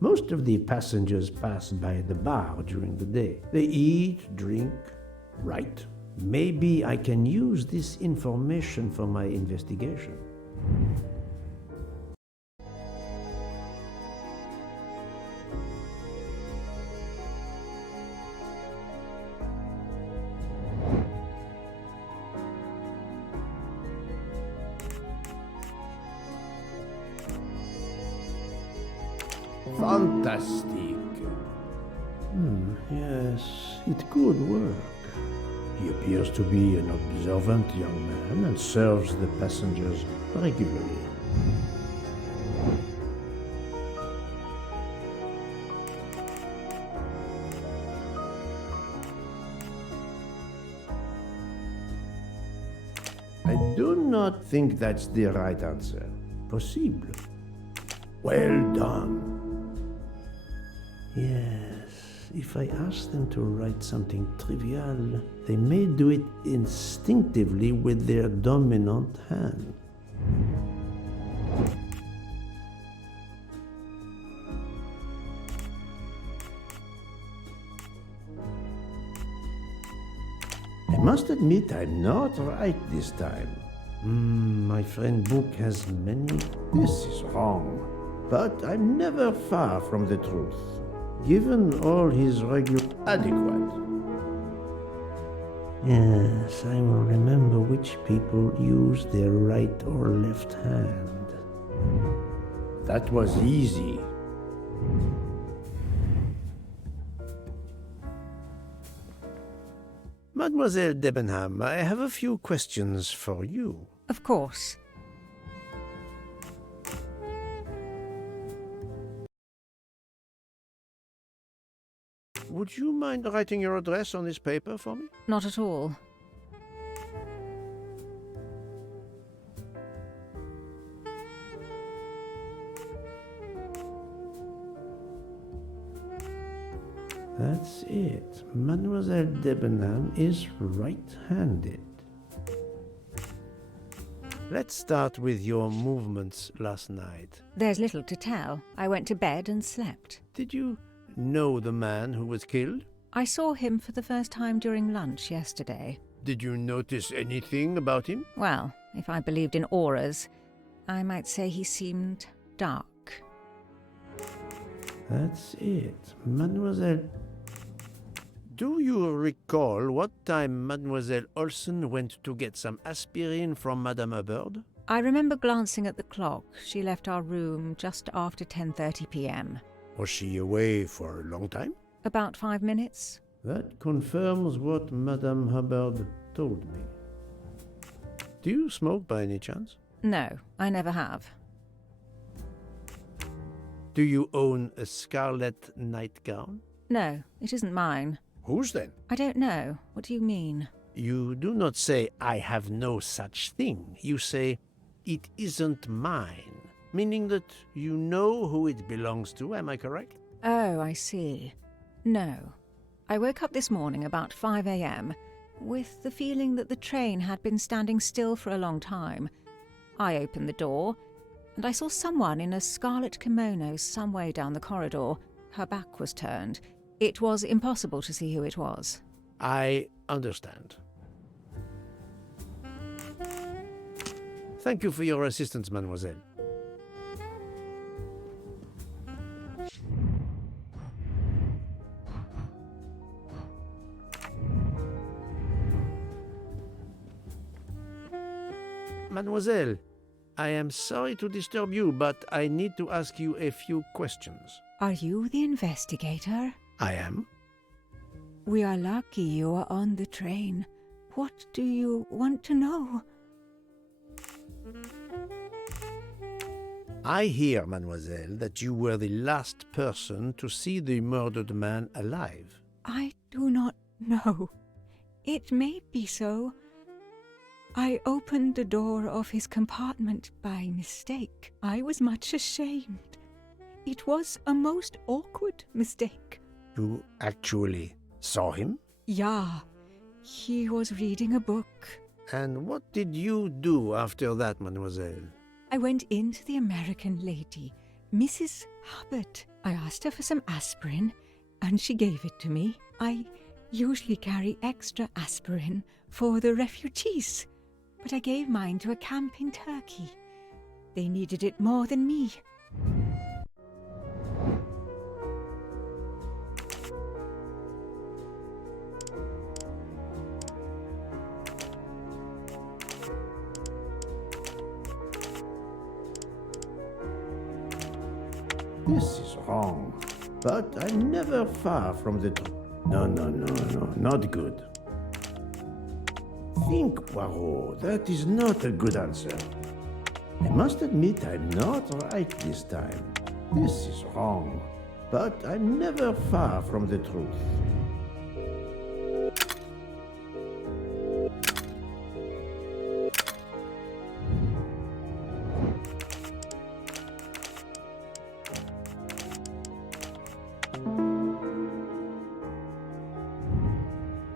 Most of the passengers pass by the bar during the day. They eat, drink, write. Maybe I can use this information for my investigation. Fantastic. Yes, it could work. He appears to be an observant young man and serves the passengers regularly. I do not think that's the right answer. Possible. Well done. Yes, if I ask them to write something trivial, they may do it instinctively with their dominant hand. I must admit I'm not right this time. My friend Book has many. This is wrong, but I'm never far from the truth. Given all his adequate. Yes, I will remember which people use their right or left hand. That was easy. Mademoiselle Debenham, I have a few questions for you. Of course. Would you mind writing your address on this paper for me? Not at all. That's it. Mademoiselle Debenham is right-handed. Let's start with your movements last night. There's little to tell. I went to bed and slept. Did you know the man who was killed? I saw him for the first time during lunch yesterday. Did you notice anything about him? Well, if I believed in auras, I might say he seemed dark. That's it. Mademoiselle... Do you recall what time Mademoiselle Olsen went to get some aspirin from Madame Hubbard? I remember glancing at the clock. She left our room just after 10:30 p.m. Was she away for a long time? About 5 minutes. That confirms what Madame Hubbard told me. Do you smoke by any chance? No, I never have. Do you own a scarlet nightgown? No, it isn't mine. Whose then? I don't know. What do you mean? You do not say, I have no such thing. You say, it isn't mine, meaning that you know who it belongs to, am I correct? Oh, I see. No. I woke up this morning about 5 a.m. with the feeling that the train had been standing still for a long time. I opened the door, and I saw someone in a scarlet kimono some way down the corridor. Her back was turned. It was impossible to see who it was. I understand. Thank you for your assistance, mademoiselle. Mademoiselle, I am sorry to disturb you, but I need to ask you a few questions. Are you the investigator? I am. We are lucky you are on the train. What do you want to know? I hear, mademoiselle, that you were the last person to see the murdered man alive. I do not know. It may be so. I opened the door of his compartment by mistake. I was much ashamed. It was a most awkward mistake. You actually saw him? Yeah, he was reading a book. And what did you do after that, mademoiselle? I went into the American lady, Mrs. Hubbard. I asked her for some aspirin, and she gave it to me. I usually carry extra aspirin for the refugees, but I gave mine to a camp in Turkey. They needed it more than me. This is wrong. But I'm never far from the truth. No, not good. Think, Poirot, that is not a good answer. I must admit I'm not right this time. This is wrong. But I'm never far from the truth.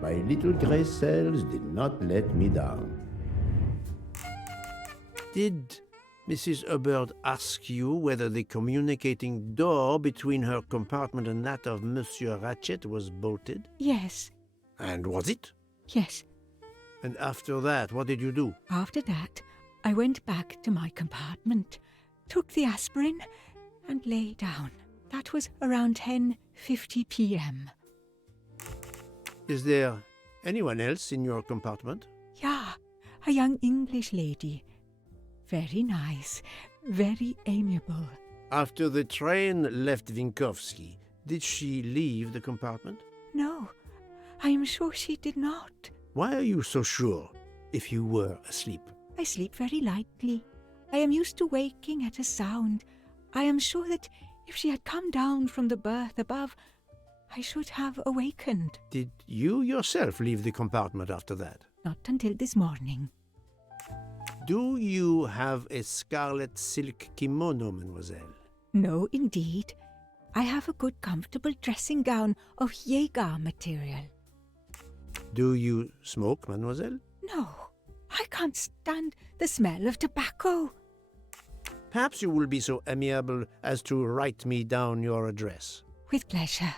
My little gray cells did not let me down. Did Mrs. Hubbard ask you whether the communicating door between her compartment and that of Monsieur Ratchet was bolted? Yes, And was it? yes. And after that, what did you do? After that, I went back to my compartment, took the aspirin, and lay down. That was around 10:50 p.m. Is there anyone else in your compartment? Yeah, a young English lady. Very nice, very amiable. After the train left Vinkovsky, did she leave the compartment? No, I am sure she did not. Why are you so sure, if you were asleep? I sleep very lightly. I am used to waking at a sound. I am sure that if she had come down from the berth above, I should have awakened. Did you yourself leave the compartment after that? Not until this morning. Do you have a scarlet silk kimono, mademoiselle? No, indeed. I have a good comfortable dressing gown of Jaeger material. Do you smoke, mademoiselle? No, I can't stand the smell of tobacco. Perhaps you will be so amiable as to write me down your address. With pleasure.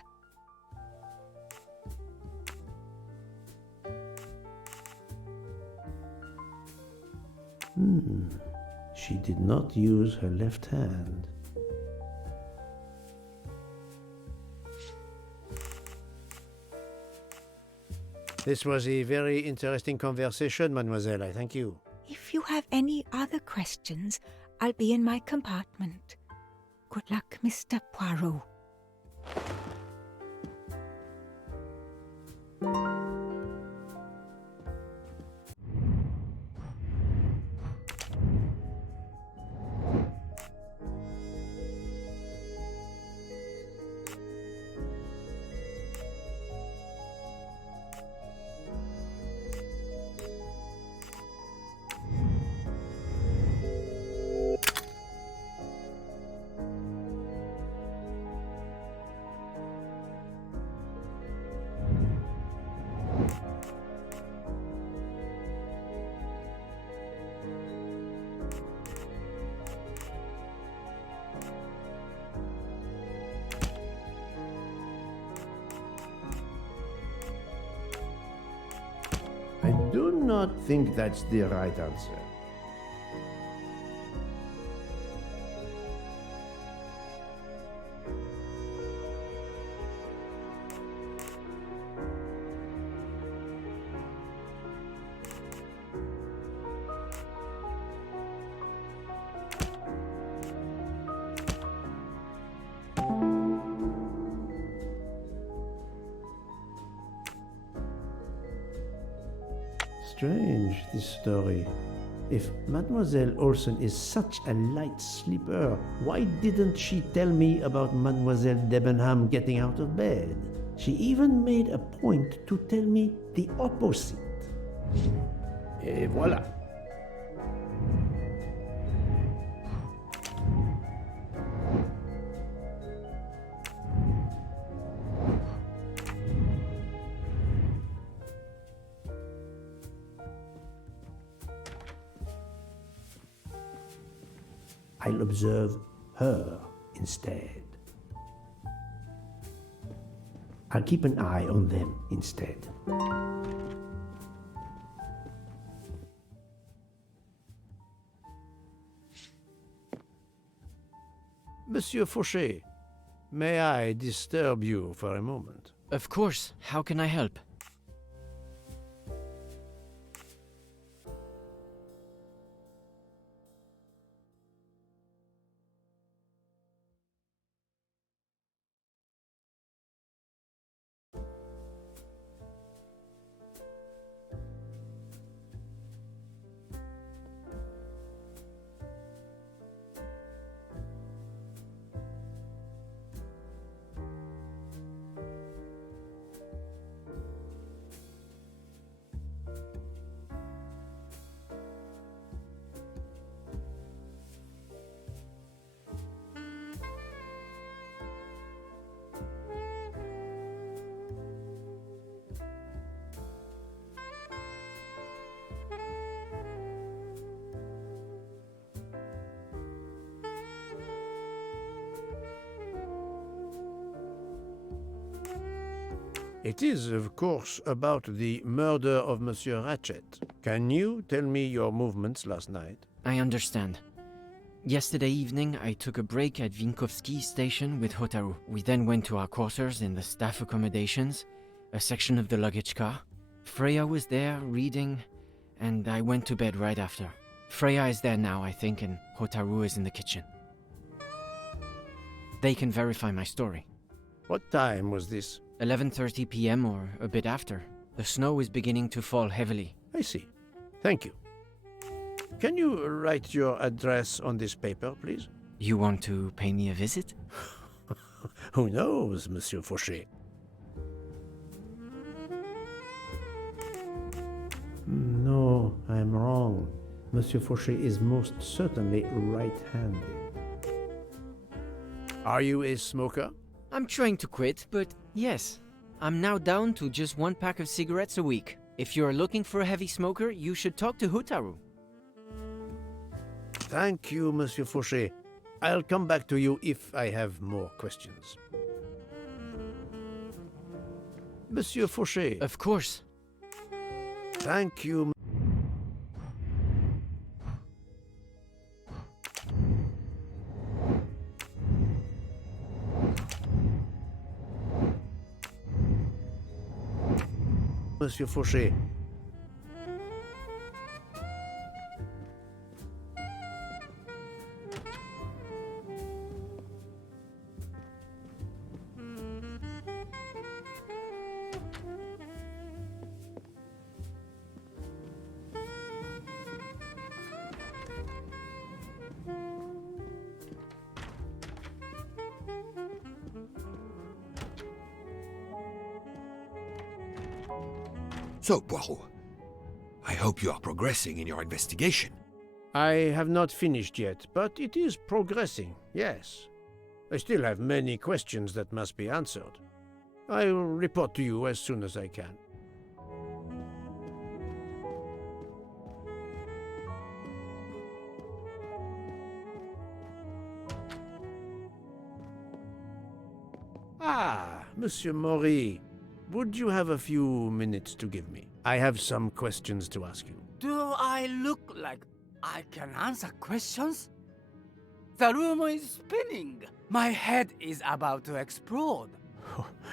She did not use her left hand. This was a very interesting conversation, mademoiselle. I thank you. If you have any other questions, I'll be in my compartment. Good luck, Mr. Poirot. I do not think that's the right answer. Strange, this story. If Mademoiselle Olsen is such a light sleeper, why didn't she tell me about Mademoiselle Debenham getting out of bed? She even made a point to tell me the opposite. Et voilà. I'll observe her instead. I'll keep an eye on them instead. Monsieur Fauché, may I disturb you for a moment? Of course. How can I help? It is, of course, about the murder of Monsieur Ratchet. Can you tell me your movements last night? I understand. Yesterday evening, I took a break at Vinkovsky station with Hotaru. We then went to our quarters in the staff accommodations, a section of the luggage car. Freya was there, reading, and I went to bed right after. Freya is there now, I think, and Hotaru is in the kitchen. They can verify my story. What time was this? 11:30 p.m. or a bit after. The snow is beginning to fall heavily. I see. Thank you. Can you write your address on this paper, please? You want to pay me a visit? Who knows, Monsieur Fauché? No, I'm wrong. Monsieur Fauché is most certainly right-handed. Are you a smoker? I'm trying to quit, but yes. I'm now down to just 1 pack of cigarettes a week. If you're looking for a heavy smoker, you should talk to Hotaru. Thank you, Monsieur Fauché. I'll come back to you if I have more questions. Monsieur Fauché. Of course. Thank you. Monsieur Fauché. So, Poirot, I hope you are progressing in your investigation. I have not finished yet, but it is progressing, yes. I still have many questions that must be answered. I will report to you as soon as I can. Ah, Monsieur Maury, would you have a few minutes to give me? I have some questions to ask you. Do I look like I can answer questions? The room is spinning. My head is about to explode.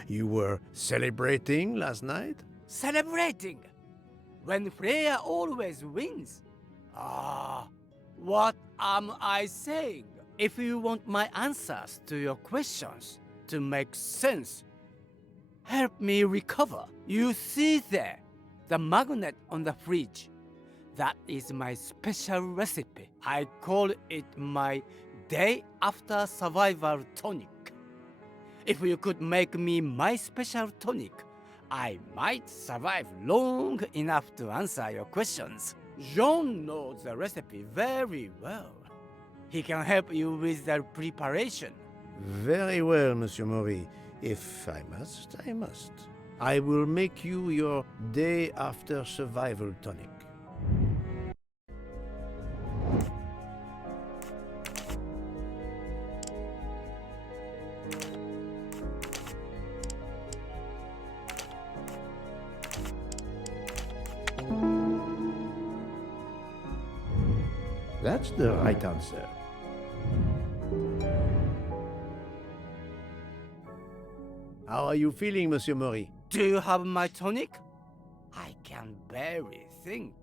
You were celebrating last night? Celebrating? When Freya always wins. What am I saying? If you want my answers to your questions to make sense, help me recover. You see there, the magnet on the fridge. That is my special recipe. I call it my day after survival tonic. If you could make me my special tonic, I might survive long enough to answer your questions. Jean knows the recipe very well. He can help you with the preparation. Very well, Monsieur Maury. If I must, I must. I will make you your day after survival tonic. that's the right answer. How are you feeling, Monsieur Mori? Do you have my tonic? I can barely think.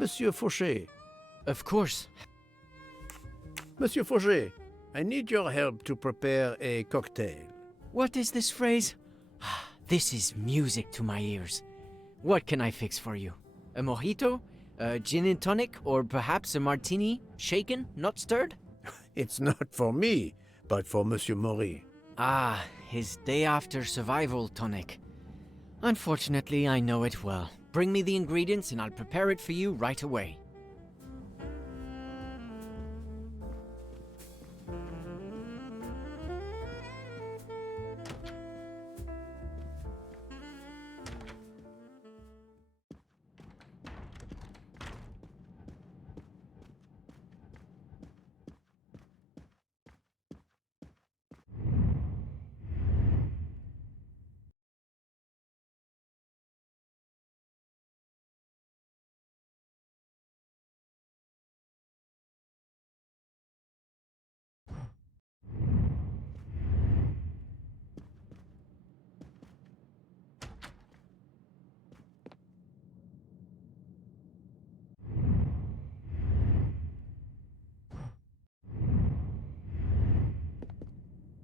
Monsieur Fauché. Of course. Monsieur Fauché, I need your help to prepare a cocktail. What is this phrase? This is music to my ears. What can I fix for you? A mojito? A gin and tonic? Or perhaps a martini? Shaken, not stirred? It's not for me, but for Monsieur Mori. Ah, his day after survival tonic. Unfortunately, I know it well. Bring me the ingredients and I'll prepare it for you right away.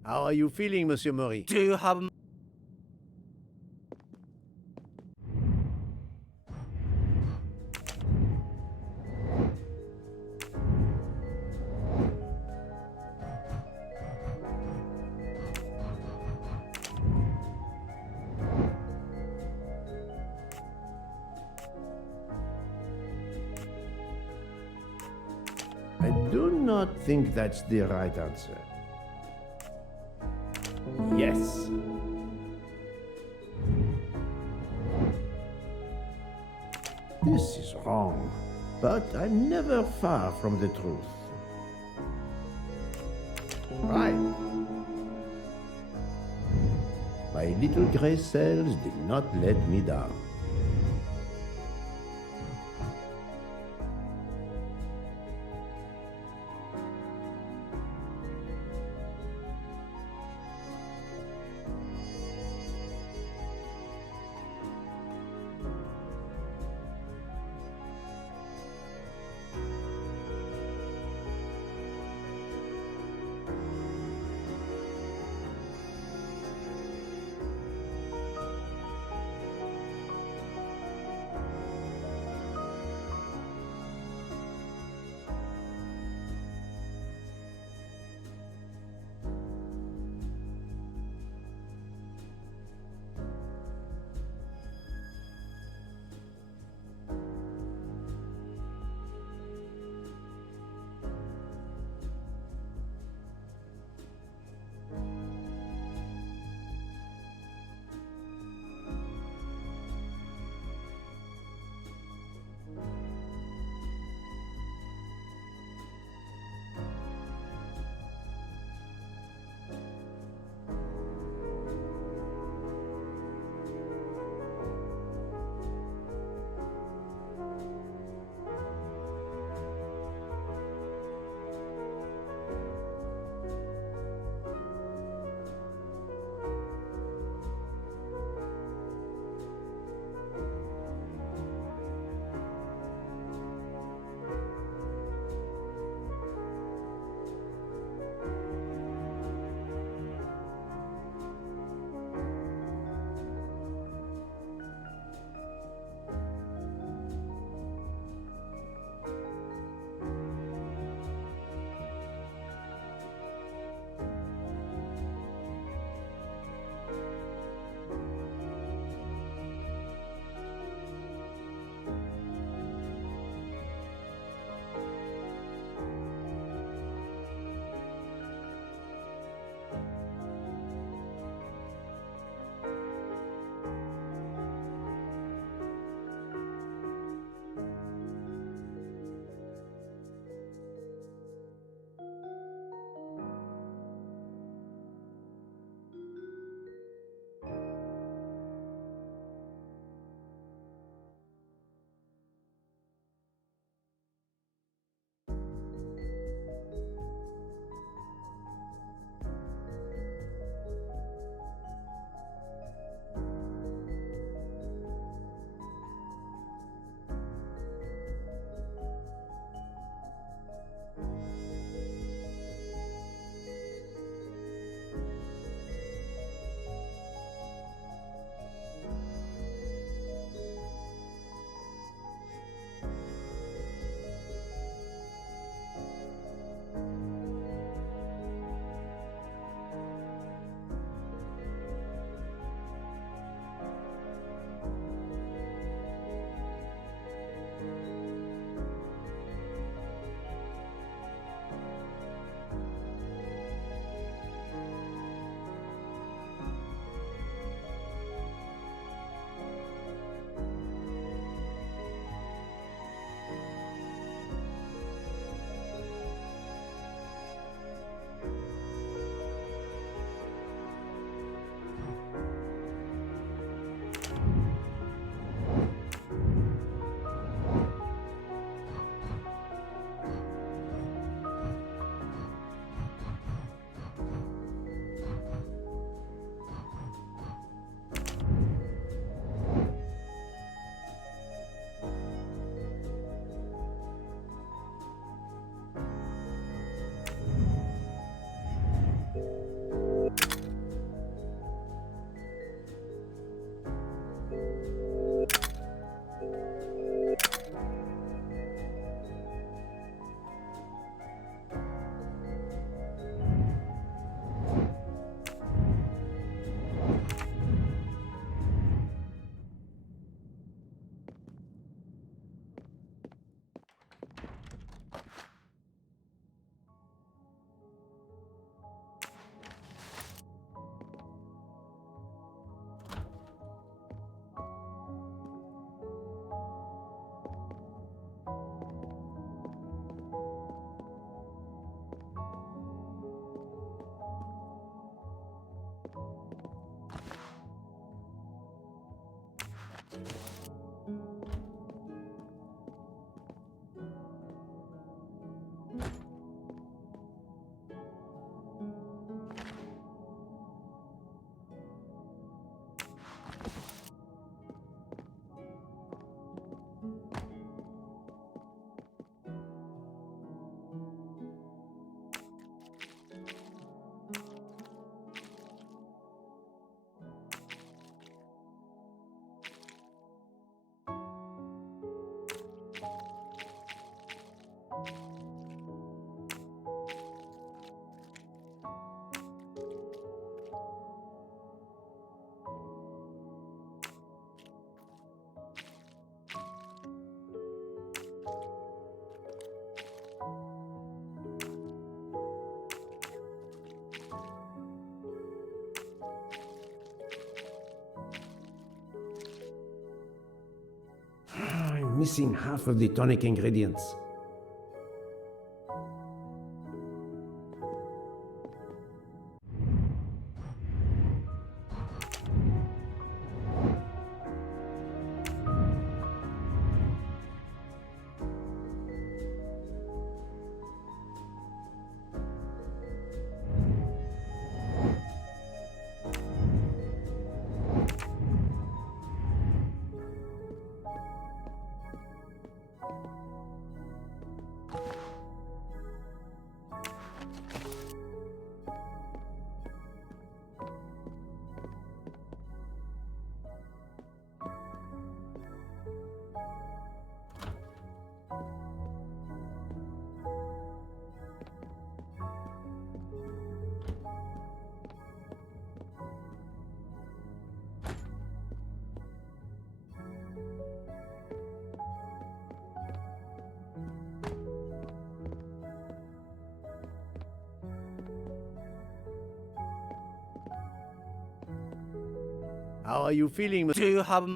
How are you feeling, Monsieur Mori? Do you have I do not think that's the right answer. Yes. This is wrong, but I'm never far from the truth. Right. My little gray cells did not let me down. missing half of the tonic ingredients. How are you feeling? Do you have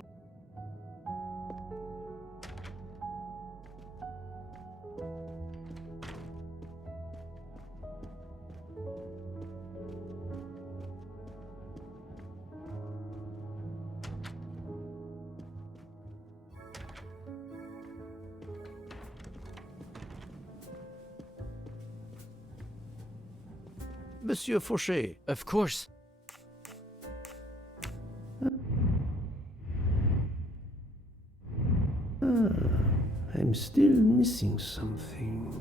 Monsieur Fauché, Of course. I'm still missing something.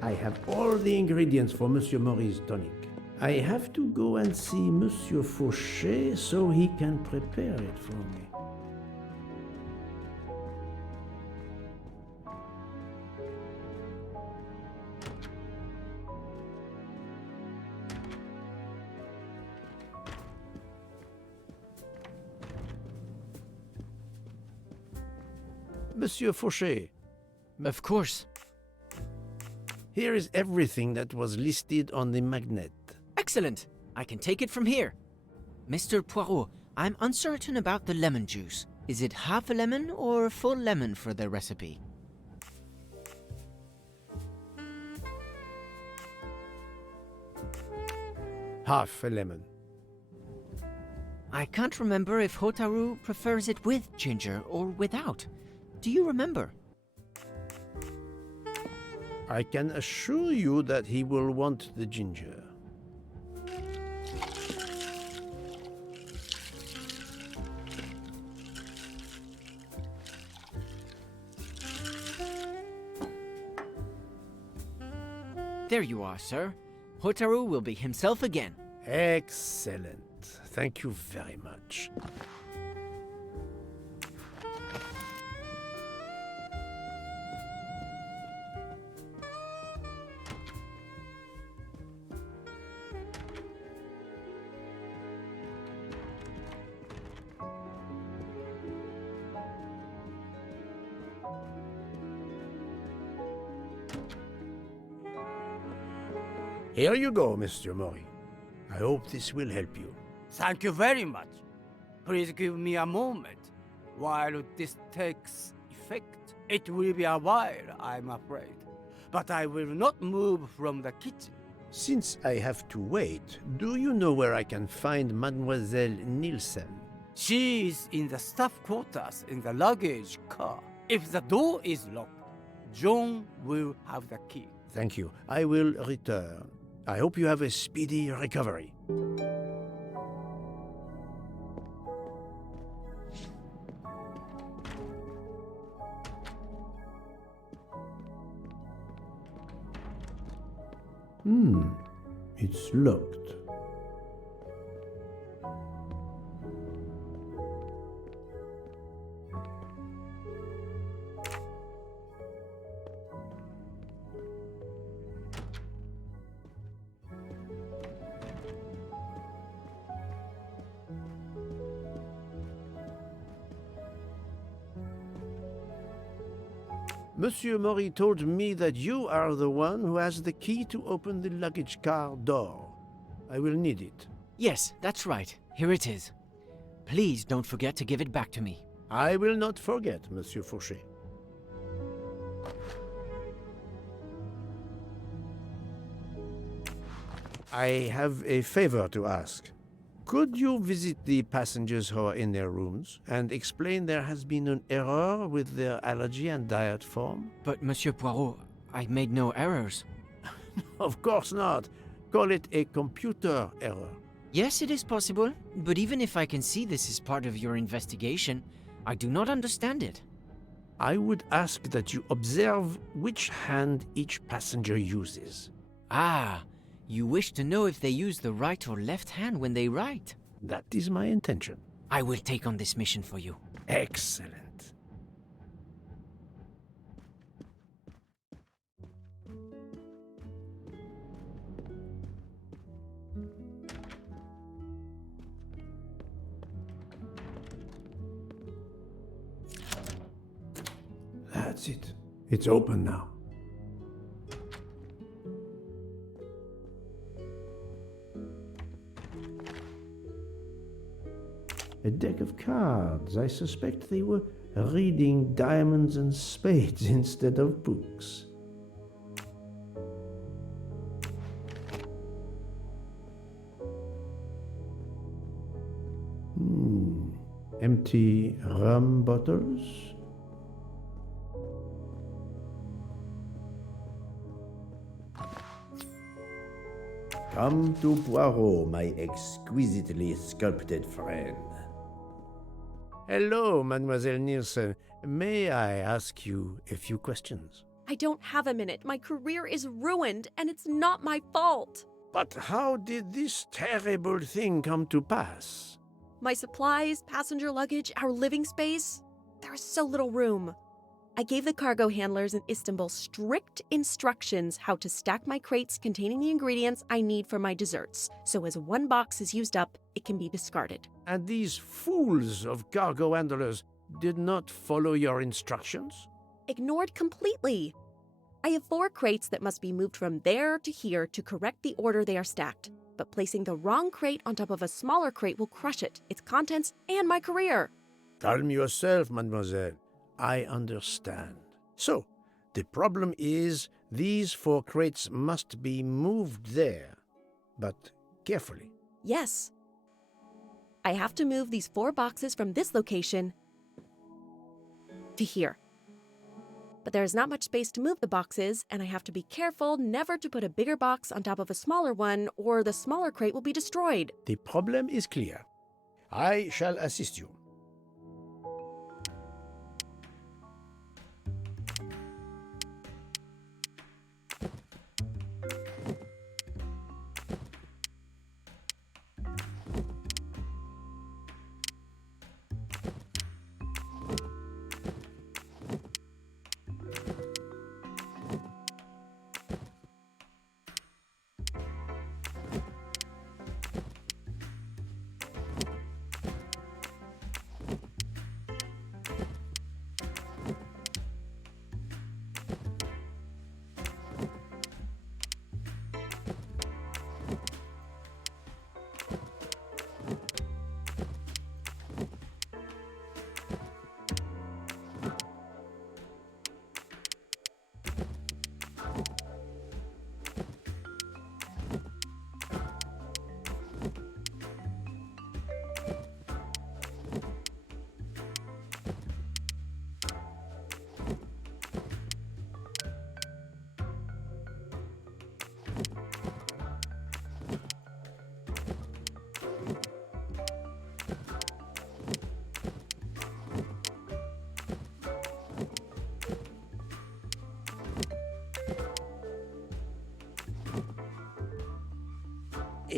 I have all the ingredients for Monsieur Maury's tonic. I have to go and see Monsieur Fauché so he can prepare it for me. Monsieur Fauché, Of course. here is everything that was listed on the magnet. Excellent. I can take it from here. Mr. Poirot, I'm uncertain about the lemon juice. Is it half a lemon or a full lemon for the recipe? Half a lemon. I can't remember if Hotaru prefers it with ginger or without. Do you remember? I can assure you that he will want the ginger. There you are, sir. Hotaru will be himself again. Excellent. Thank you very much. Here you go, Mr. Maury. I hope this will help you. Thank you very much. Please give me a moment while this takes effect. It will be a while, I'm afraid. But I will not move from the kitchen. Since I have to wait, do you know where I can find Mademoiselle Nielsen? She is in the staff quarters in the luggage car. If the door is locked, John will have the key. Thank you. I will return. I hope you have a speedy recovery. It's locked. Monsieur Mori told me that you are the one who has the key to open the luggage car door. I will need it. Yes, that's right. Here it is. Please don't forget to give it back to me. I will not forget, Monsieur Fauché. I have a favor to ask. Could you visit the passengers who are in their rooms and explain there has been an error with their allergy and diet form? But Monsieur Poirot, I made no errors. Of course not. Call it a computer error. Yes, it is possible, but even if I can see this is part of your investigation, I do not understand it. I would ask that you observe which hand each passenger uses. Ah, you wish to know if they use the right or left hand when they write? That is my intention. I will take on this mission for you. Excellent. That's it. It's open now. A deck of cards. I suspect they were reading diamonds and spades instead of books. Empty rum bottles. Come to Poirot, my exquisitely sculpted friend. Hello, Mademoiselle Nielsen. May I ask you a few questions? I don't have a minute. My career is ruined, and it's not my fault. But how did this terrible thing come to pass? My supplies, passenger luggage, our living space, there is so little room. I gave the cargo handlers in Istanbul strict instructions how to stack my crates containing the ingredients I need for my desserts, so as one box is used up, it can be discarded. And these fools of cargo handlers did not follow your instructions? Ignored completely. I have 4 crates that must be moved from there to here to correct the order they are stacked. But placing the wrong crate on top of a smaller crate will crush it, its contents, and my career. Calm yourself, mademoiselle. I understand. So, the problem is these 4 crates must be moved there, but carefully. Yes. I have to move these 4 boxes from this location to here. But there is not much space to move the boxes, and I have to be careful never to put a bigger box on top of a smaller one, or the smaller crate will be destroyed. The problem is clear. I shall assist you.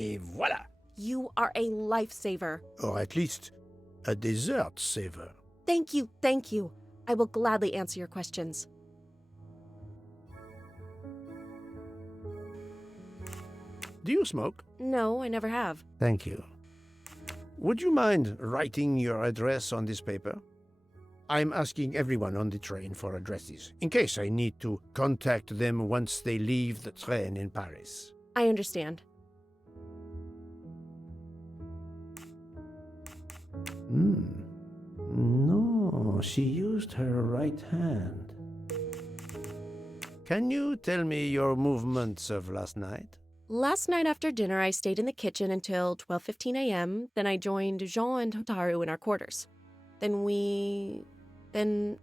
Et voilà! You are a lifesaver. Or at least a dessert saver. Thank you, thank you. I will gladly answer your questions. Do you smoke? No, I never have. Thank you. Would you mind writing your address on this paper? I'm asking everyone on the train for addresses, in case I need to contact them once they leave the train in Paris. I understand. No, she used her right hand. Can you tell me your movements of last night? Last night after dinner, I stayed in the kitchen until 12:15 a.m. Then I joined Jean and Hotaru in our quarters. Then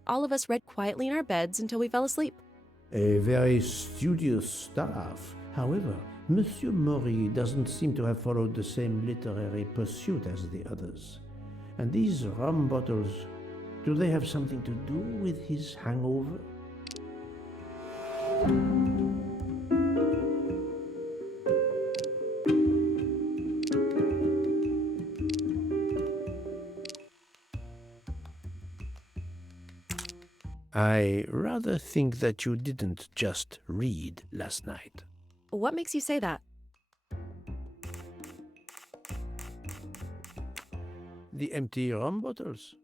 all of us read quietly in our beds until we fell asleep. A very studious staff. However, Monsieur Maury doesn't seem to have followed the same literary pursuit as the others. And these rum bottles, do they have something to do with his hangover? I rather think that you didn't just read last night. What makes you say that? The empty rum bottles.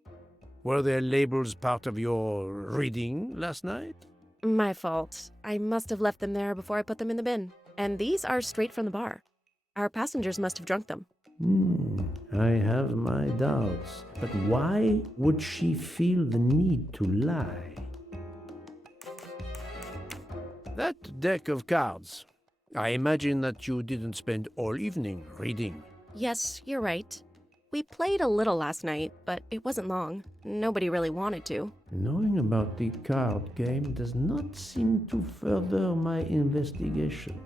Were their labels part of your reading last night? My fault. I must have left them there before I put them in the bin. And these are straight from the bar. Our passengers must have drunk them. I have my doubts. But why would she feel the need to lie? That deck of cards. I imagine that you didn't spend all evening reading. Yes, you're right. We played a little last night, but it wasn't long. Nobody really wanted to. Knowing about the card game does not seem to further my investigation.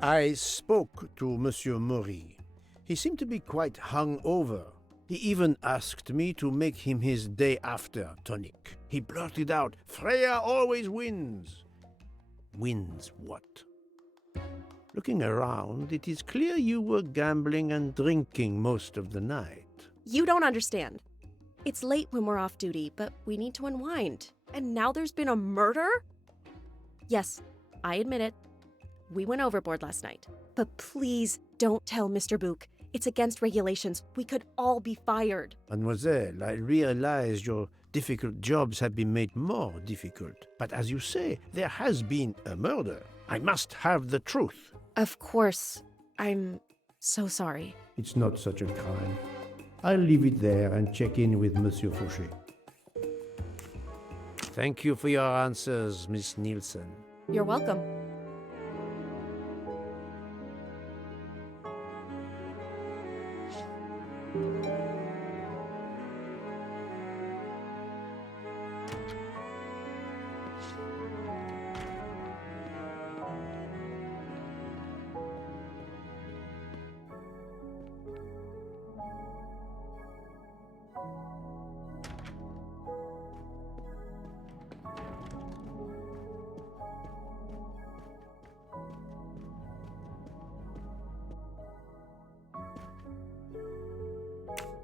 I spoke to Monsieur Maury. He seemed to be quite hungover. He even asked me to make him his day after tonic. He blurted out, "Freya always wins." Wins what? Looking around, it is clear you were gambling and drinking most of the night. You don't understand. It's late when we're off duty, but we need to unwind. And now there's been a murder? Yes, I admit it. We went overboard last night. But please don't tell Mr. Book. It's against regulations. We could all be fired. Mademoiselle, I realize your difficult jobs have been made more difficult. But as you say, there has been a murder. I must have the truth. Of course. I'm so sorry. It's not such a crime. I'll leave it there and check in with Monsieur Fauché. Thank you for your answers, Miss Nielsen. You're welcome.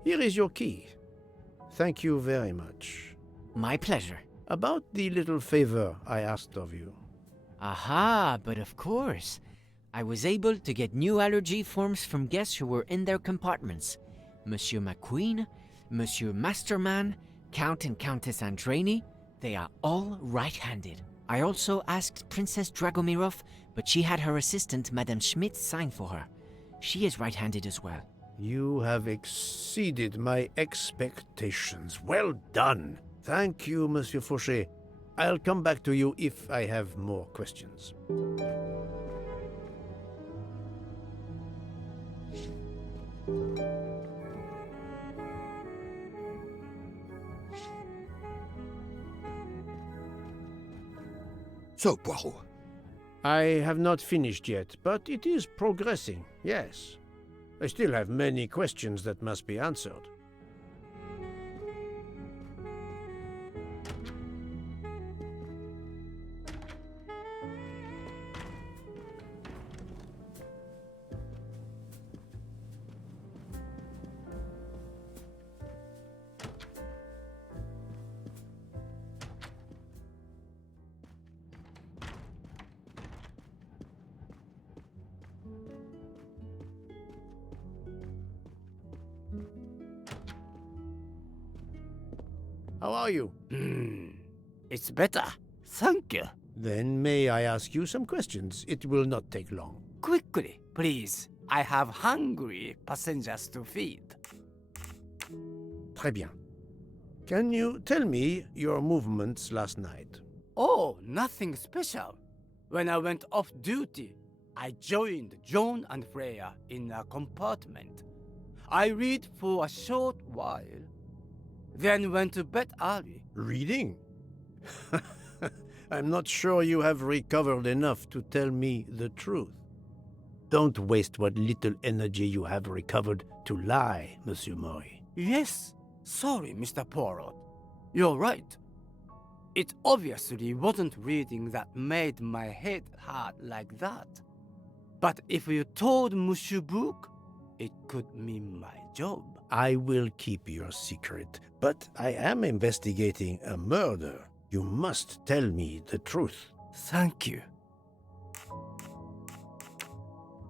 Here is your key. Thank you very much. My pleasure. About the little favor I asked of you. Aha, but of course. I was able to get new allergy forms from guests who were in their compartments. Monsieur McQueen, Monsieur Masterman, Count and Countess Andreni, they are all right-handed. I also asked Princess Dragomirov, but she had her assistant, Madame Schmidt, sign for her. She is right-handed as well. You have exceeded my expectations. Well done. Thank you, Monsieur Fauché. I'll come back to you if I have more questions. So, Poirot, I have not finished yet, but it is progressing, yes. I still have many questions that must be answered. How are you? It's better. Thank you. Then may I ask you some questions? It will not take long. Quickly, please. I have hungry passengers to feed. Très bien. Can you tell me your movements last night? Oh, nothing special. When I went off duty, I joined John and Freya in a compartment. I read for a short while, then went to bed early. Reading? I'm not sure you have recovered enough to tell me the truth. Don't waste what little energy you have recovered to lie, Monsieur Mori. Yes, sorry, Mr. Poirot. You're right. It obviously wasn't reading that made my head hurt like that. But if you told Monsieur Book, it could mean my job. I will keep your secret, but I am investigating a murder. You must tell me the truth. Thank you.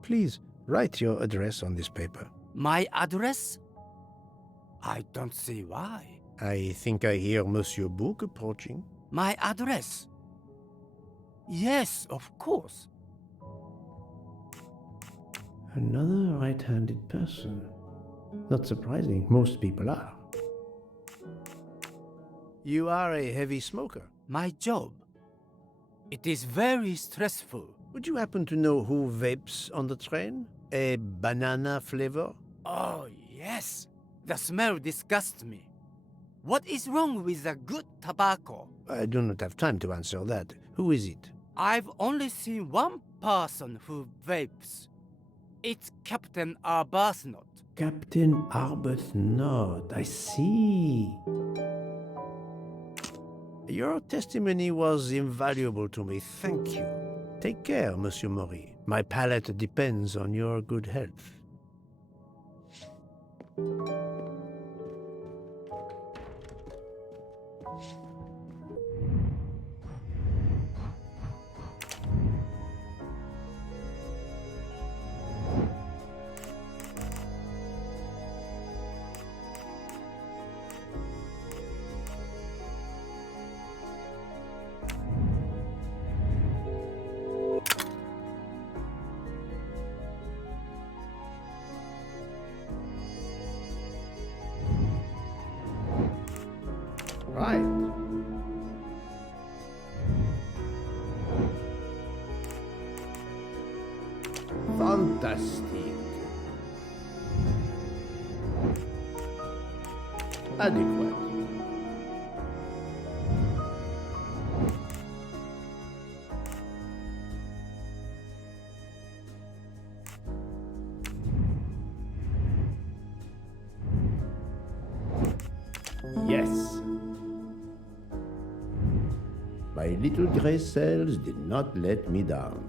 Please write your address on this paper. My address? I don't see why. I think I hear Monsieur Book approaching. My address? Yes, of course. Another right-handed person. Not surprising, most people are. You are a heavy smoker. My job. It is very stressful. Would you happen to know who vapes on the train? A banana flavor? Oh, yes. The smell disgusts me. What is wrong with the good tobacco? I do not have time to answer that. Who is it? I've only seen one person who vapes. It's Captain Arbuthnot. Captain Arbuthnot, I see. Your testimony was invaluable to me. Thank you. Take care, Monsieur Mori. My palate depends on your good health. Right. Fantastic. Adequate. Yes. My little gray cells did not let me down.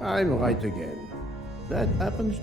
I'm right again. That happens.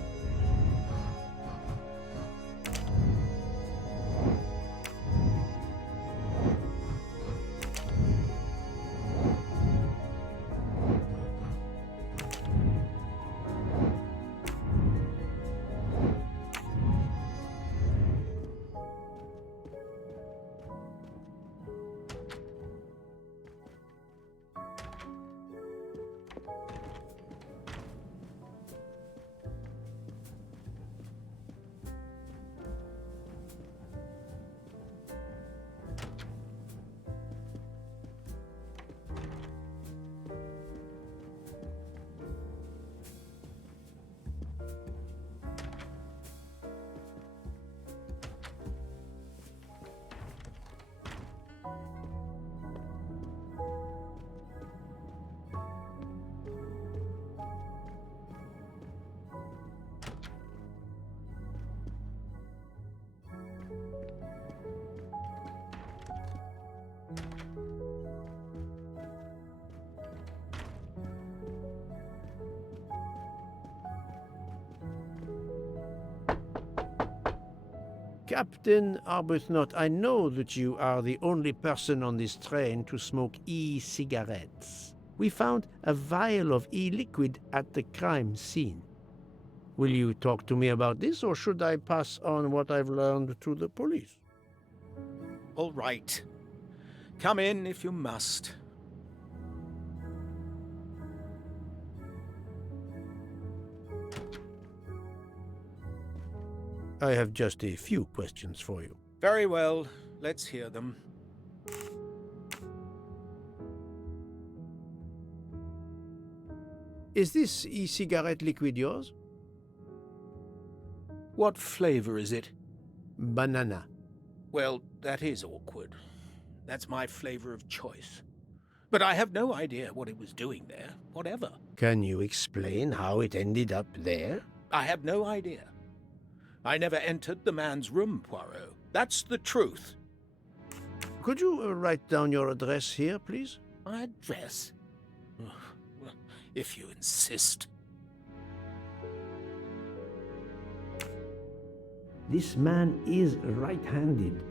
Captain Arbuthnot, I know that you are the only person on this train to smoke e-cigarettes. We found a vial of e-liquid at the crime scene. Will you talk to me about this, or should I pass on what I've learned to the police? All right. Come in if you must. I have just a few questions for you. Very well. Let's hear them. Is this e-cigarette liquid yours? What flavor is it? Banana. Well, that is awkward. That's my flavor of choice. But I have no idea what it was doing there, whatever. Can you explain how it ended up there? I have no idea. I never entered the man's room, Poirot. That's the truth. Could you write down your address here, please? My address? Well, if you insist. This man is right-handed.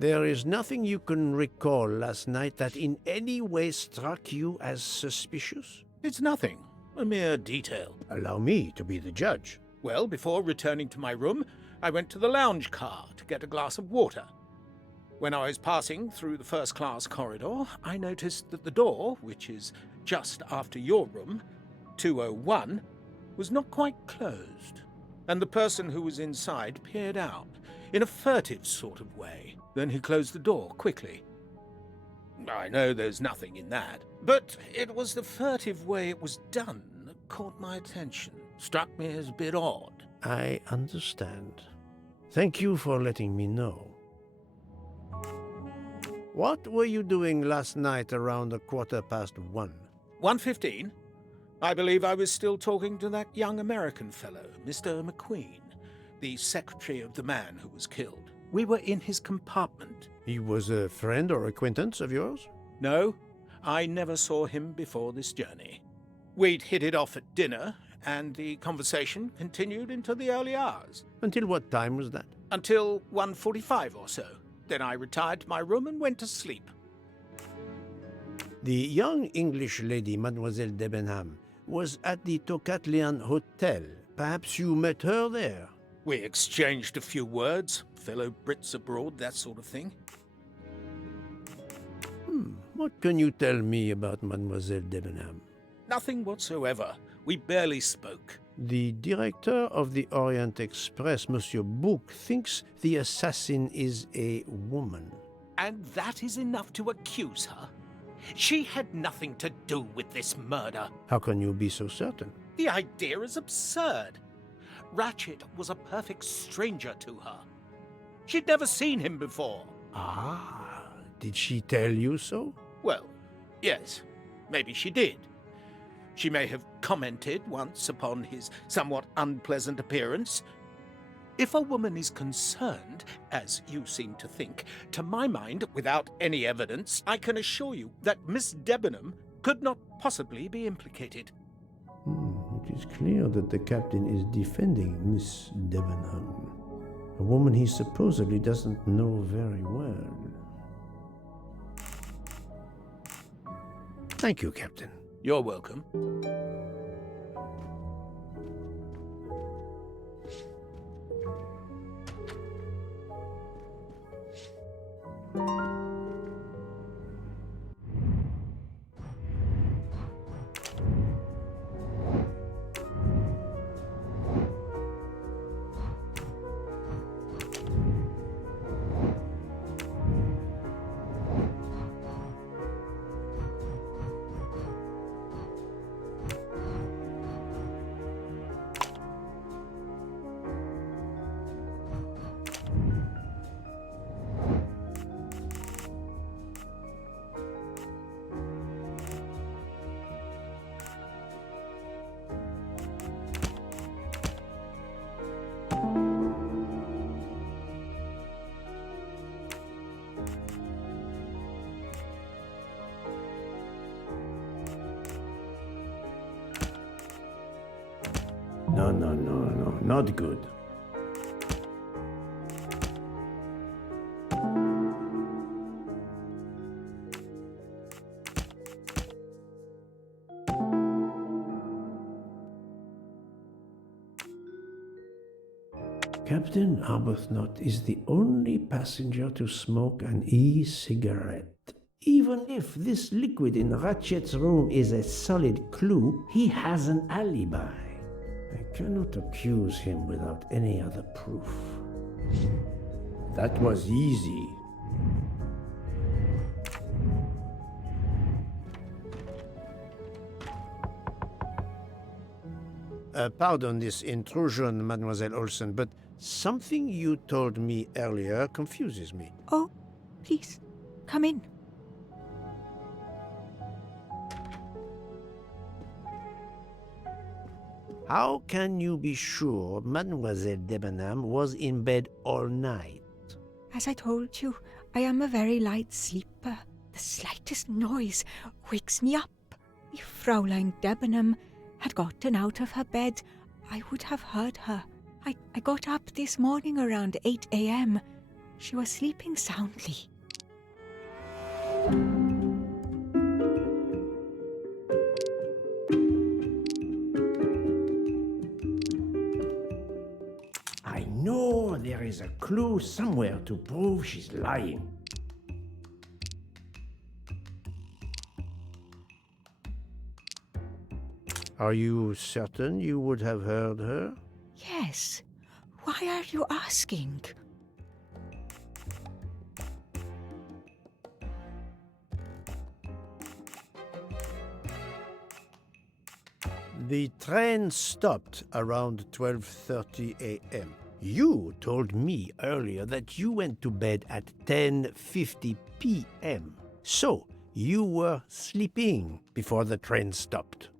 There is nothing you can recall last night that in any way struck you as suspicious? It's nothing. A mere detail. Allow me to be the judge. Well, before returning to my room, I went to the lounge car to get a glass of water. When I was passing through the first-class corridor, I noticed that the door, which is just after your room, 201, was not quite closed, and the person who was inside peered out in a furtive sort of way. Then he closed the door quickly. I know there's nothing in that, but it was the furtive way it was done that caught my attention. Struck me as a bit odd. I understand. Thank you for letting me know. What were you doing last night around 1:15? 1:15? I believe I was still talking to that young American fellow, Mr. McQueen, the secretary of the man who was killed. We were in his compartment. He was a friend or acquaintance of yours? No, I never saw him before this journey. We'd hit it off at dinner, and the conversation continued into the early hours. Until what time was that? Until 1:45 or so. Then I retired to my room and went to sleep. The young English lady, Mademoiselle Debenham, was at the Tocatlian Hotel. Perhaps you met her there? We exchanged a few words, fellow Brits abroad, that sort of thing. What can you tell me about Mademoiselle Debenham? Nothing whatsoever. We barely spoke. The director of the Orient Express, Monsieur Bouc, thinks the assassin is a woman. And that is enough to accuse her? She had nothing to do with this murder. How can you be so certain? The idea is absurd. Ratchet was a perfect stranger to her. She'd never seen him before. Ah, did she tell you so? Well, yes, maybe she did. She may have commented once upon his somewhat unpleasant appearance. If a woman is concerned, as you seem to think, to my mind, without any evidence, I can assure you that Miss Debenham could not possibly be implicated. It is clear that the captain is defending Miss Debenham, a woman he supposedly doesn't know very well. Thank you, Captain. You're welcome. No, not good. Captain Arbuthnot is the only passenger to smoke an e-cigarette. Even if this liquid in Ratchet's room is a solid clue, he has an alibi. I cannot accuse him without any other proof. That was easy. Pardon this intrusion, Mademoiselle Olsen, but something you told me earlier confuses me. Oh, please, come in. How can you be sure Mademoiselle Debenham was in bed all night? As I told you, I am a very light sleeper. The slightest noise wakes me up. If Fraulein Debenham had gotten out of her bed, I would have heard her. I got up this morning around 8 a.m. She was sleeping soundly. I know there is a clue somewhere to prove she's lying. Are you certain you would have heard her? Yes. Why are you asking? The train stopped around 12:30 a.m. You told me earlier that you went to bed at 10:50 p.m. So you were sleeping before the train stopped.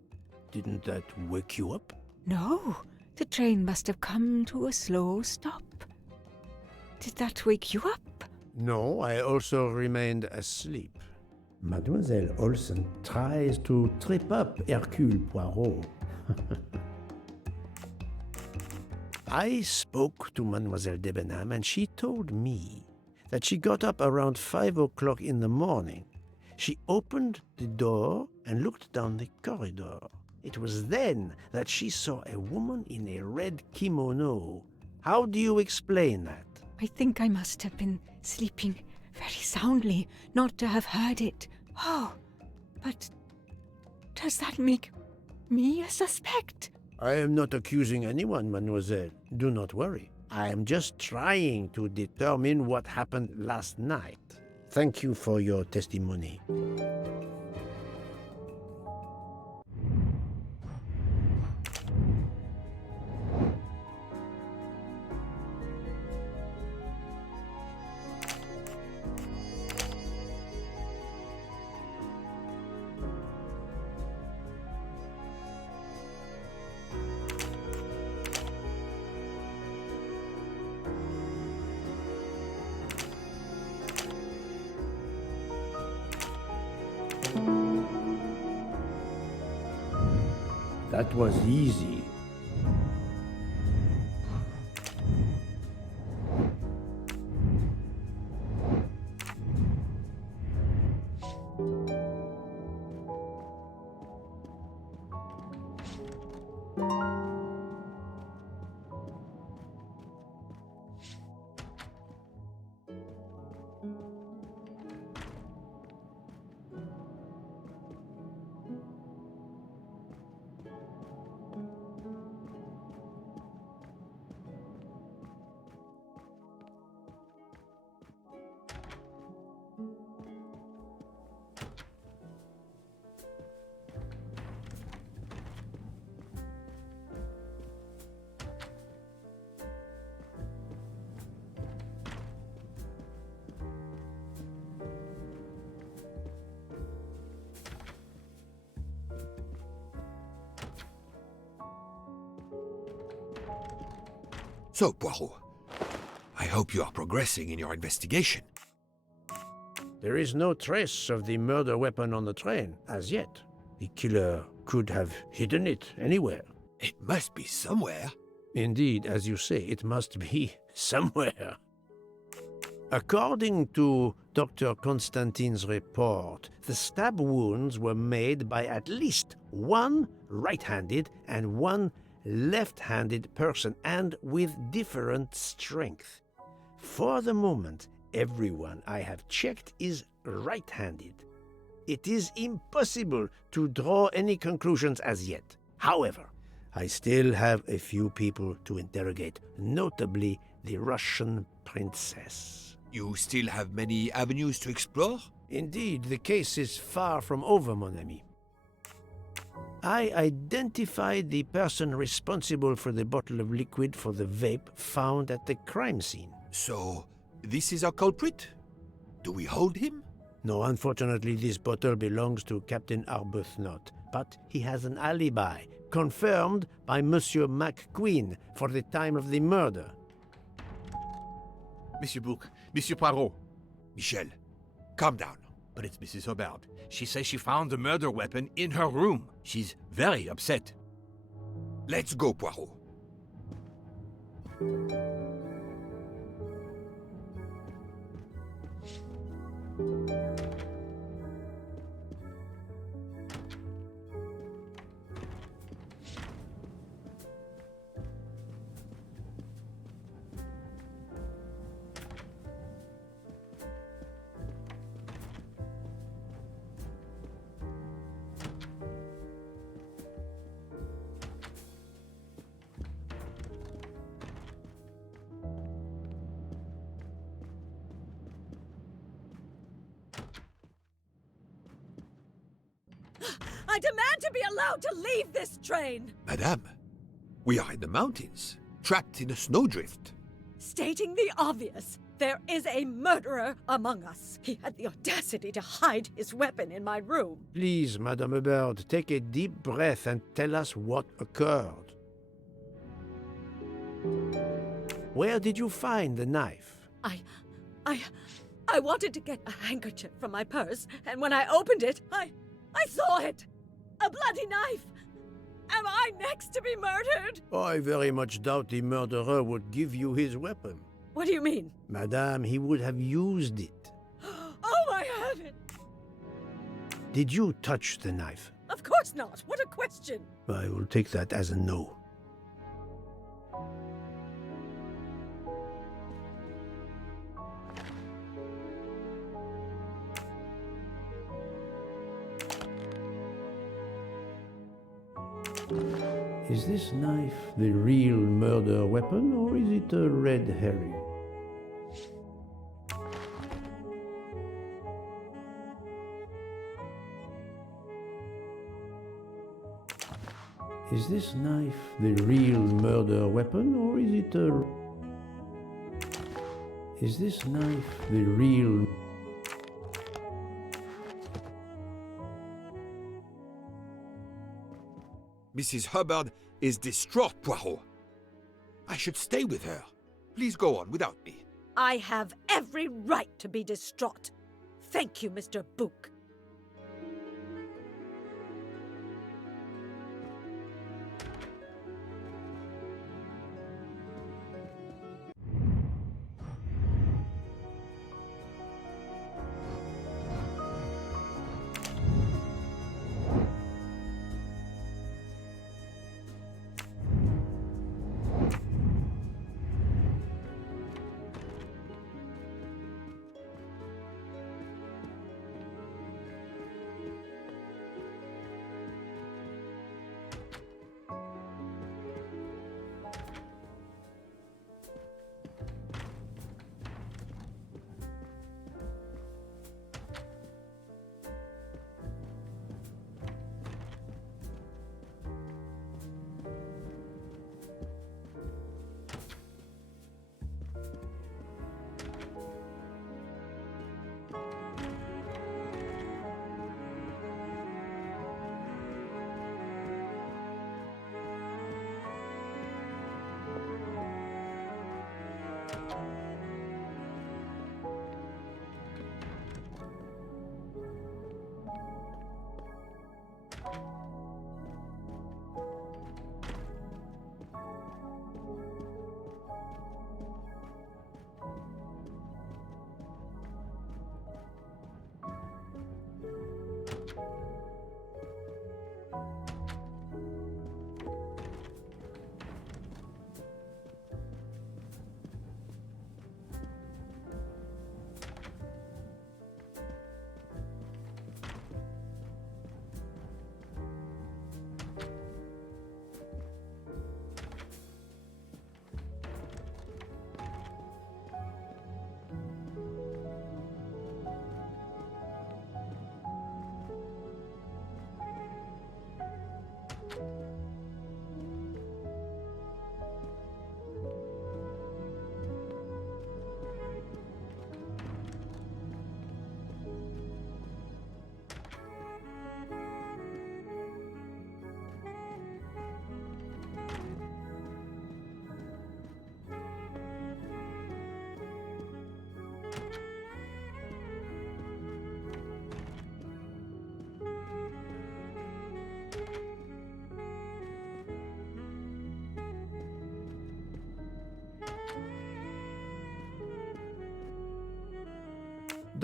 Didn't that wake you up? No, the train must have come to a slow stop. Did that wake you up? No, I also remained asleep. Mademoiselle Olsen tries to trip up Hercule Poirot. I spoke to Mademoiselle Debenham and she told me that she got up around 5 o'clock in the morning. She opened the door and looked down the corridor. It was then that she saw a woman in a red kimono. How do you explain that? I think I must have been sleeping very soundly not to have heard it. Oh, but does that make me a suspect? I am not accusing anyone, mademoiselle. Do not worry. I am just trying to determine what happened last night. Thank you for your testimony. That was easy. So, Poirot, I hope you are progressing in your investigation. There is no trace of the murder weapon on the train, as yet. The killer could have hidden it anywhere. It must be somewhere. Indeed, as you say, it must be somewhere. According to Dr. Constantine's report, the stab wounds were made by at least one right-handed and one left-handed person and with different strength. For the moment, everyone I have checked is right-handed. It is impossible to draw any conclusions as yet. However, I still have a few people to interrogate, notably the Russian princess. You still have many avenues to explore? Indeed, the case is far from over, mon ami. I identified the person responsible for the bottle of liquid for the vape found at the crime scene. So, this is our culprit? Do we hold him? No, unfortunately, this bottle belongs to Captain Arbuthnot, but he has an alibi, confirmed by Monsieur McQueen for the time of the murder. Monsieur Bouc, Monsieur Poirot. Michel, calm down. But it's Mrs. Hubbard. She says she found the murder weapon in her room. She's very upset. Let's go, Poirot. I demand to be allowed to leave this train! Madame, we are in the mountains, trapped in a snowdrift. Stating the obvious, there is a murderer among us. He had the audacity to hide his weapon in my room. Please, Madame Hubbard, take a deep breath and tell us what occurred. Where did you find the knife? I wanted to get a handkerchief from my purse, and when I opened it, I saw it! A bloody knife! Am I next to be murdered? I very much doubt the murderer would give you his weapon. What do you mean? Madame, he would have used it. Oh, I haven't! Did you touch the knife? Of course not! What a question! I will take that as a no. Is this knife the real murder weapon, or is it a red herring? Is this knife the real murder weapon, or is it a... Is this knife the real... Mrs. Hubbard is distraught, Poirot. I should stay with her. Please go on without me. I have every right to be distraught. Thank you, Mr. Bouc.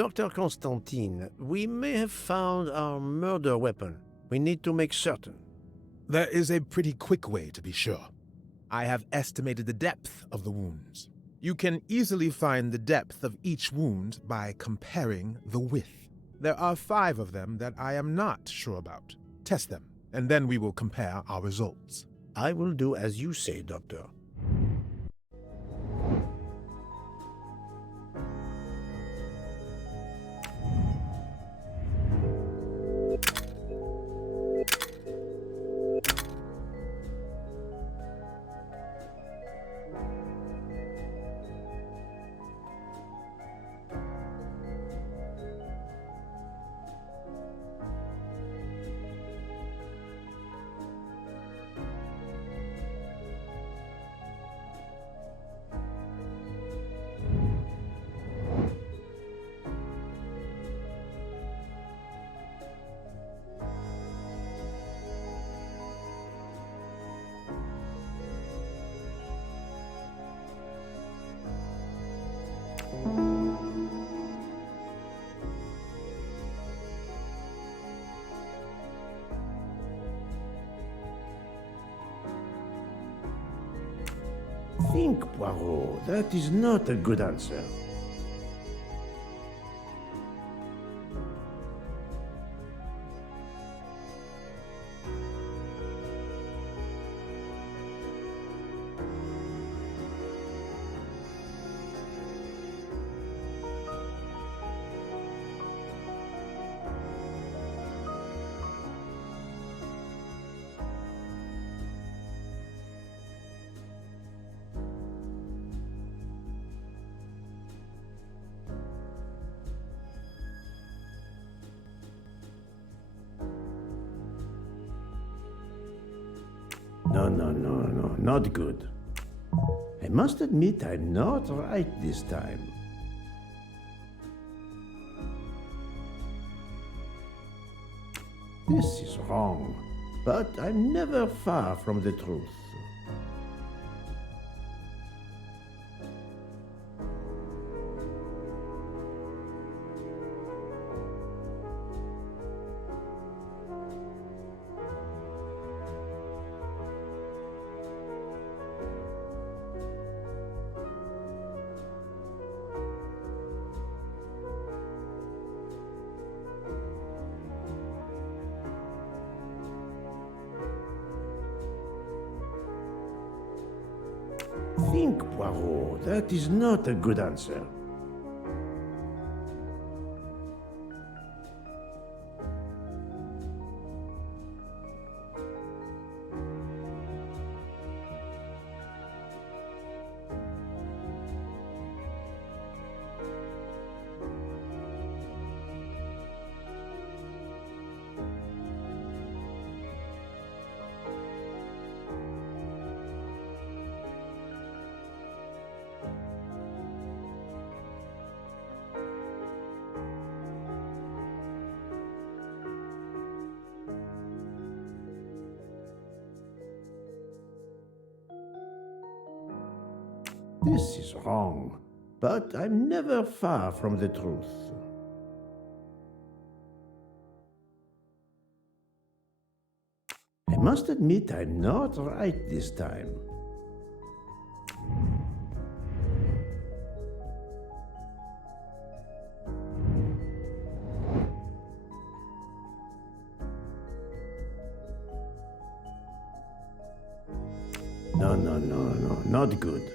Dr. Constantine, we may have found our murder weapon. We need to make certain. There is a pretty quick way to be sure. I have estimated the depth of the wounds. You can easily find the depth of each wound by comparing the width. There are 5 of them that I am not sure about. Test them, and then we will compare our results. I will do as you say, Doctor. Think, Poirot. That is not a good answer. No, not good. I must admit I'm not right this time. This is wrong, but I'm never far from the truth. Think, Poirot. That is not a good answer. This is wrong, but I'm never far from the truth. I must admit I'm not right this time. No, not good.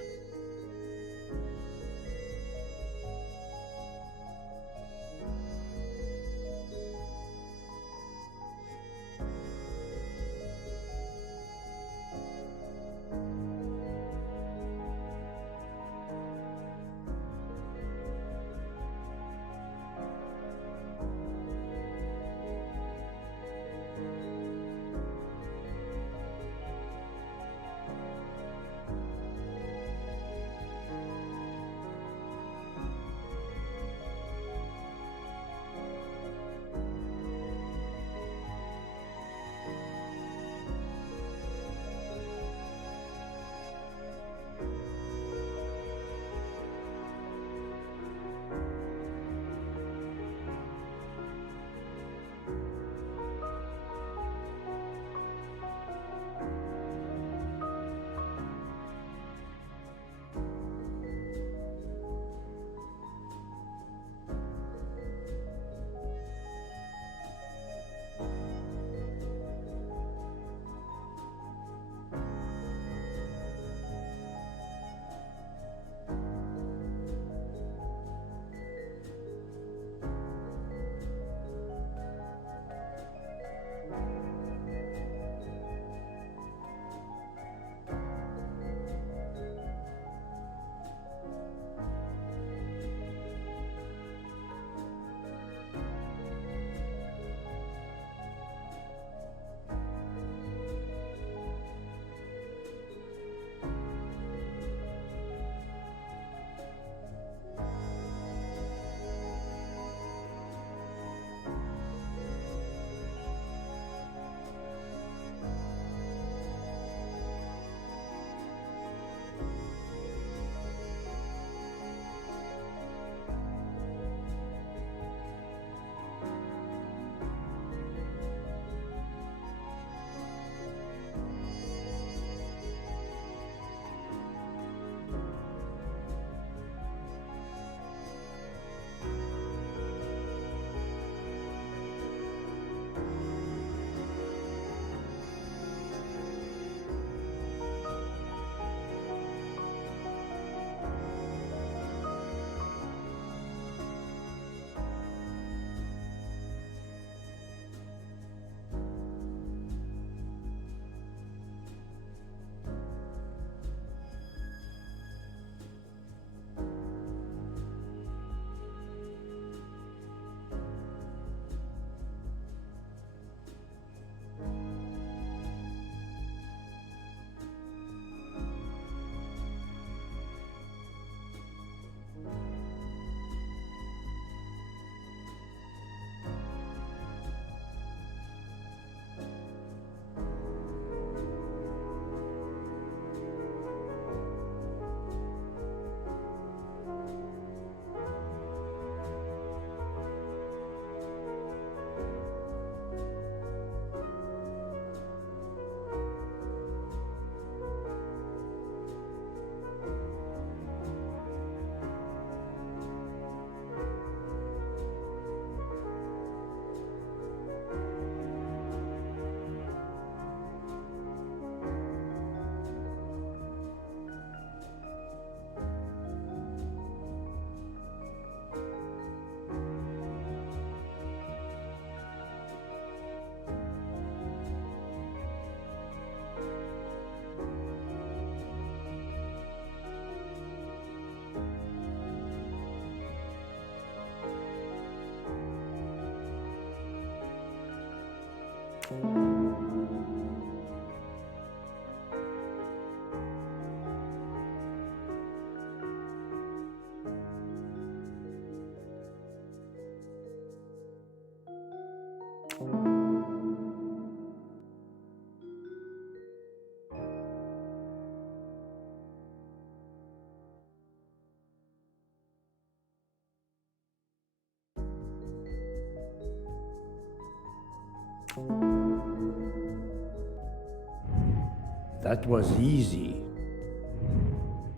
That was easy.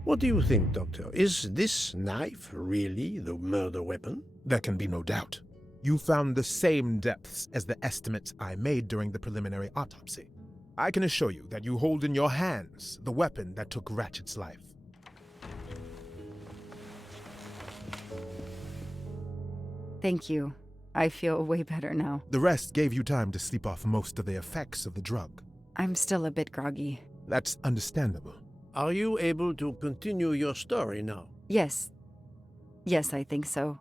What do you think, Doctor? Is this knife really the murder weapon? There can be no doubt. You found the same depths as the estimates I made during the preliminary autopsy. I can assure you that you hold in your hands the weapon that took Ratchet's life. Thank you. I feel way better now. The rest gave you time to sleep off most of the effects of the drug. I'm still a bit groggy. That's understandable. Are you able to continue your story now? Yes. Yes, I think so.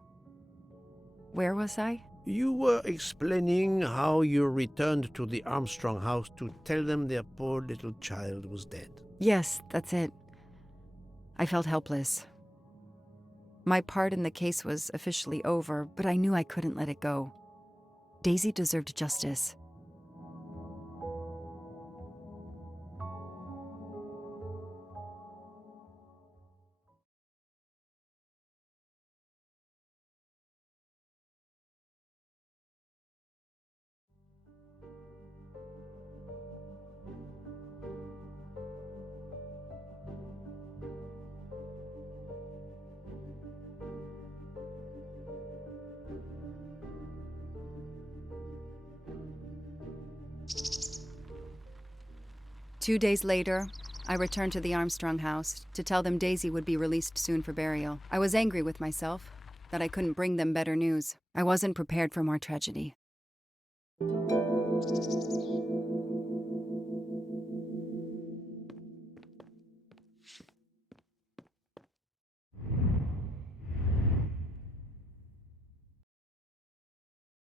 Where was I? You were explaining how you returned to the Armstrong house to tell them their poor little child was dead. Yes, that's it. I felt helpless. My part in the case was officially over, but I knew I couldn't let it go. Daisy deserved justice. Two days later, I returned to the Armstrong house to tell them Daisy would be released soon for burial. I was angry with myself that I couldn't bring them better news. I wasn't prepared for more tragedy.